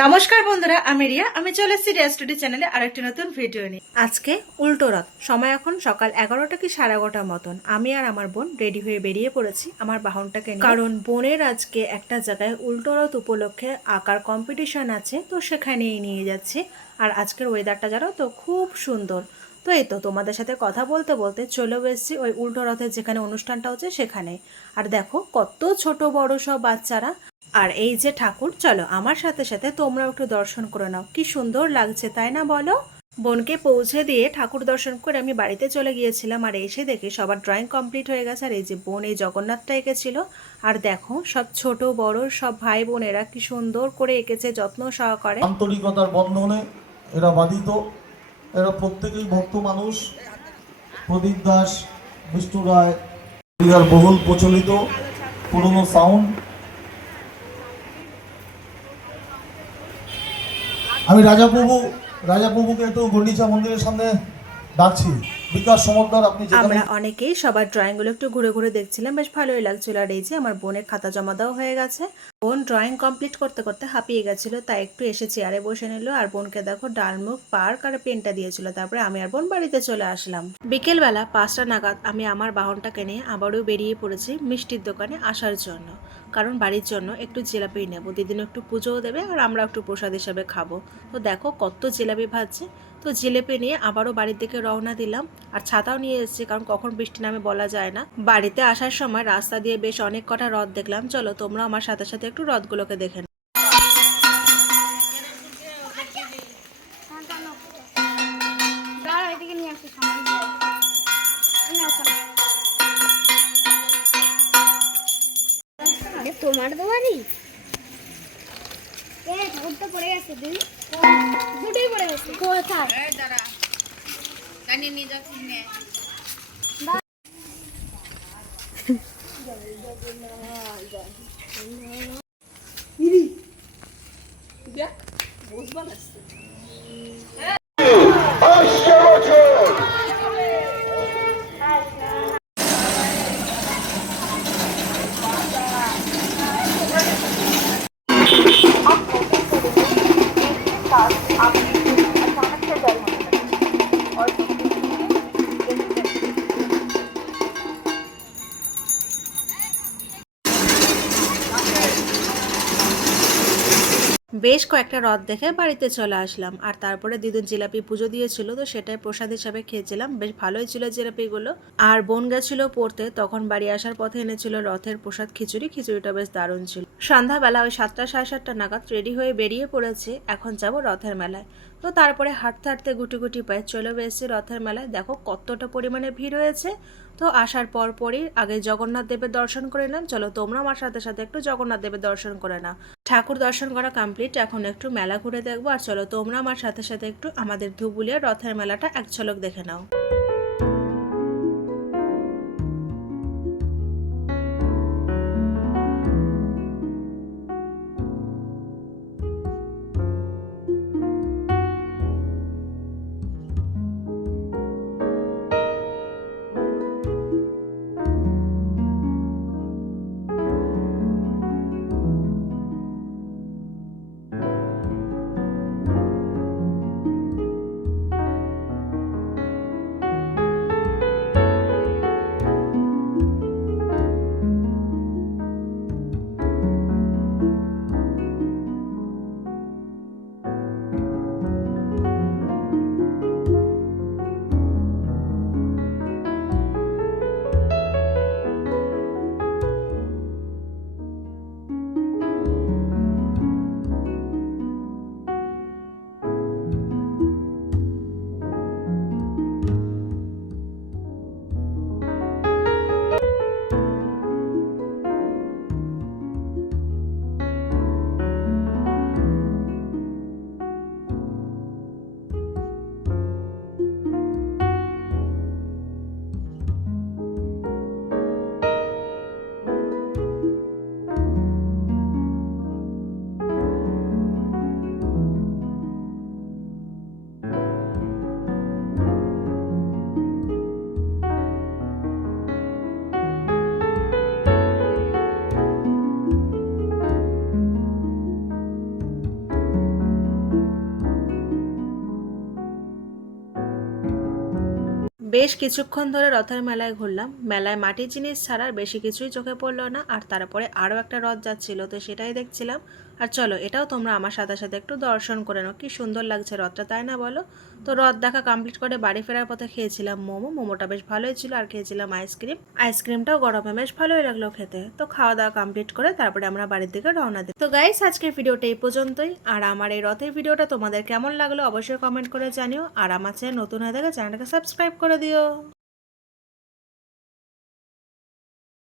নমস্কার বন্ধুরা, আমি রিয়া। আমি চলে এসেছি রিয়া স্টুডিও চ্যানেলে আরেকটি নতুন ভিডিও নিয়ে। আজকে উল্টো রথ, সময় এখন সকাল 11টা কি 11:30 মতন। আমি আর আমার বোন রেডি হয়ে বেরিয়ে পড়েছি আমার বাহনটাকে নিয়ে, কারণ বোনের আজকে একটা জায়গায় উল্টো রথ উপলক্ষে আঁকার কম্পিটিশন আছে, তো সেখানেই নিয়ে যাচ্ছি। আর আজকের ওয়েদারটা জানো তো খুব সুন্দর। তো এই তো তোমাদের সাথে কথা বলতে বলতে চলেও এসেছি ওই উল্টো রথের যেখানে অনুষ্ঠানটা হচ্ছে সেখানে। আর দেখো কত ছোট বড় সব বাচ্চারা। আর এই যে ঠাকুর, চলো আমার সাথে সাথে তোমরাও একটু দর্শন করে নাও, কি সুন্দর লাগছে তাই না বলো। বোনকে পৌঁছে দিয়ে ঠাকুর দর্শন করে আমি বাড়িতে চলে গিয়েছিলাম, আর এসে দেখে সবার ড্রয়িং কমপ্লিট হয়ে গেছে। আর এই যে বোন এই জগন্নাথটা এঁকেছিল, আর দেখো সব ছোট বড় সব ভাই বোনেরা কি সুন্দর করে এঁকেছে যত্ন সহকারে। আন্তরিকতার বন্ধনে এরা বাধিত, এরা প্রত্যেকেই ভক্ত মানুষ। প্রদীপ দাস, বিষ্ণু রায়, বহুল প্রচলিত পুরনো সাউন্ড। আমি রাজাপ্রভুকে একটু গন্ডিচা মন্দিরের সামনে ডাকছি। বিকাশ সমদ্দার, আপনি আমরা অনেকেই সবার ড্রয়িংগুলো একটু ঘুরে ঘুরে দেখছিলাম, বেশ ভালোই লাগছিল। আর এই যে আমার বোনের খাতা জমা দেওয়া হয়ে গেছে। বোন ড্রয়িং কমপ্লিট করতে করতে হাঁপিয়ে গেছিল, তাই একটু এসে চেয়ারে বসে নিল। আর বোনকে দেখো ডালমুখ পার্ক আর পেনটা দিয়েছিল। তারপরে আমি আর বোন বাড়িতে চলে আসলাম। বিকেলবেলা 5টা নাগাদ আমি আমার বাহনটাকে নিয়ে আবারও বেরিয়ে পড়েছি মিষ্টির দোকানে আসার জন্য, কারণ বাড়ির জন্য একটু জিলাপি নেবো। দিদিন একটু পুজোও দেবে আর আমরা একটু প্রসাদ হিসাবে খাবো। তো দেখো কত জিলাপি ভাজছে। তো জিলেপি নিয়ে আবারও বাড়ির দিকে রওনা দিলাম। আর ছাতাও নিয়ে এসেছি, কারণ কখন বৃষ্টি নামে বলা যায় না। বাড়িতে আসার সময় রাস্তা দিয়ে বেশ অনেক কটা রথ দেখলাম। চলো তোমরা আমার সাথে সাথে একটু রথগুলোকে দেখে নাও। তোমার দোয়ারি ঠাকুরটা পড়ে গেছে, দিদি দুটোই পড়ে গেছে। কোথায় দাঁড়া জানিয়ে নিয়ে যাচ্ছি বেশ কয়েকটা রথ দেখে বাড়িতে চলে আসলাম। আর তারপরে দিদুন জিলাপি পুজো দিয়েছিল, তো সেটাই প্রসাদ হিসাবে খেয়েছিলাম। বেশ ভালোই ছিল জিলাপিগুলো। আর বোন গেছিল পড়তে, তখন বাড়ি আসার পথে এনেছিল রথের প্রসাদ খিচুড়ি। খিচুড়িটা বেশ দারুণ ছিল। সন্ধ্যাবেলা ওই 7টা সাড়ে 7টা নাগাদ রেডি হয়ে বেরিয়ে পড়েছে, এখন যাব রথের মেলায়। তো তারপরে হাঁটতে হাঁটতে গুটি গুটি পায়ে চলে এসেছি রথের মেলায়। দেখো কতটা পরিমাণে ভিড় হয়েছে। তো আসার পরই আগে জগন্নাথ দেবের দর্শন করে নিলাম। চলো তোমরা আমার সাথে সাথে একটু জগন্নাথ দেবের দর্শন করে নাও। ঠাকুর দর্শন করা কমপ্লিট, এখন একটু মেলা ঘুরে দেখবো। আর চলো তোমরা আমার সাথে সাথে একটু আমাদের ধুবুলিয়ার রথের মেলাটা এক ঝলক দেখে নাও। বেশ কিছুক্ষণ ধরে রথের মেলায় ঘুরলাম। মেলায় মাটির জিনিস ছাড়া আর বেশি কিছুই চোখে পড়লো না। আর তারপরে আরও একটা রথ যাচ্ছিল, তো সেটাই দেখছিলাম। আর চলো এটাও তোমরা আমার সাথে সাথে একটু দর্শন করে নাও, কি সুন্দর লাগছে রথটা, তাই না বলো? তো রথ দেখা কমপ্লিট করে বাড়ি ফেরার পথে খেয়েছিলাম মোমোটা বেশ ভালোই ছিল। আর খেয়েছিলাম আইসক্রিমটাও গরমে বেশ ভালোই লাগলো খেতে। তো খাওয়া দাওয়া কমপ্লিট করে তারপরে আমরা বাড়ির দিকে রওনা দিই। তো গাইস, আজকের ভিডিওটা এই পর্যন্তই। আর আমার এই রথের ভিডিওটা তোমাদের কেমন লাগলো অবশ্যই কমেন্ট করে জানিও। আর আমার চ্যানেল নতুন হয়ে থাকে চ্যানেলটাকে সাবস্ক্রাইব করে দিও।